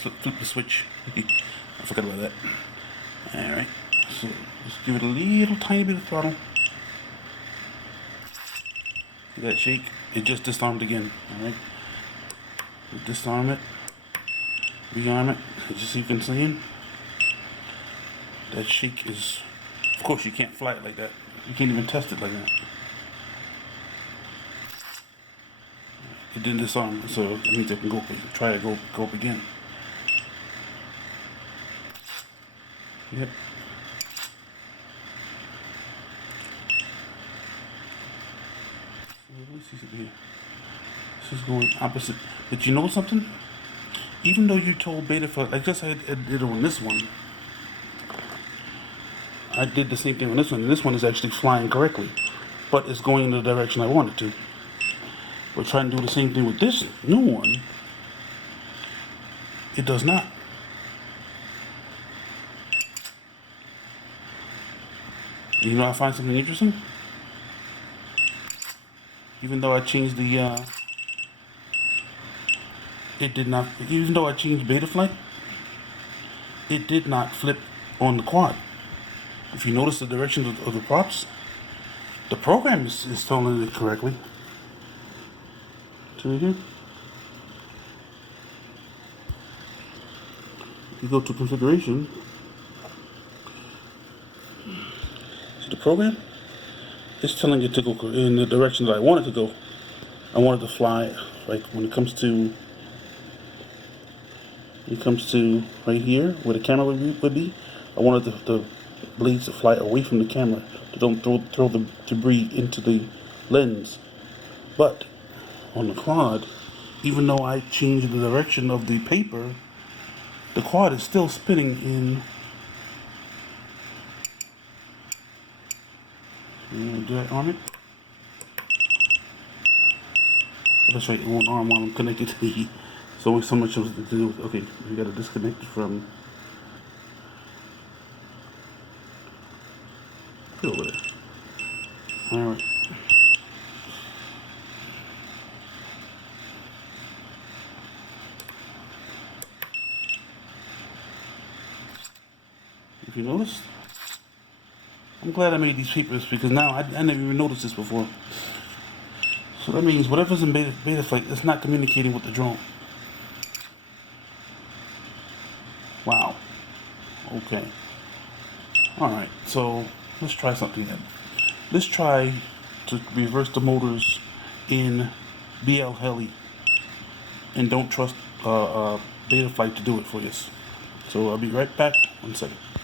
flip the switch. I forgot about that. Alright, so let's give it a little tiny bit of throttle. See that shake? It just disarmed again. Alright, we'll disarm it, rearm it, just so you can see. That shake is, of course you can't fly it like that. You can't even test it like that. It didn't disarm, so that means I can try to go up again. Yep. Let me see something here. This is going opposite. Did you know something? Even though you told beta for, I guess I did it on this one. I did the same thing on this one, and this one is actually flying correctly, but it's going in the direction I want it to. We're trying to do the same thing with this new one. It does not. And you know, I find something interesting. Even though I changed the, it did not. Even though I changed beta flight, it did not flip on the quad. If you notice the direction of the props, the program is telling it correctly. See here? If you go to configuration, see the program? It's telling it to go in the direction that I want it to go. I want it to fly, like when it comes to right here where the camera would be. I wanted the blades to fly away from the camera, to don't throw the debris into the lens. But on the quad, even though I changed the direction of the paper, the quad is still spinning in. Do I arm it? Oh, that's right, it won't arm while I'm connected to the. There's only so much to do with. Okay, we gotta disconnect it from. Put it over there. Alright. If you notice, I'm glad I made these papers because now I never even noticed this before. So that means whatever's in beta flight, it's not communicating with the drone. Wow. Okay. Alright, so let's try something then. Let's try to reverse the motors in BL Heli. And don't trust beta flight to do it for you. So I'll be right back. 1 second.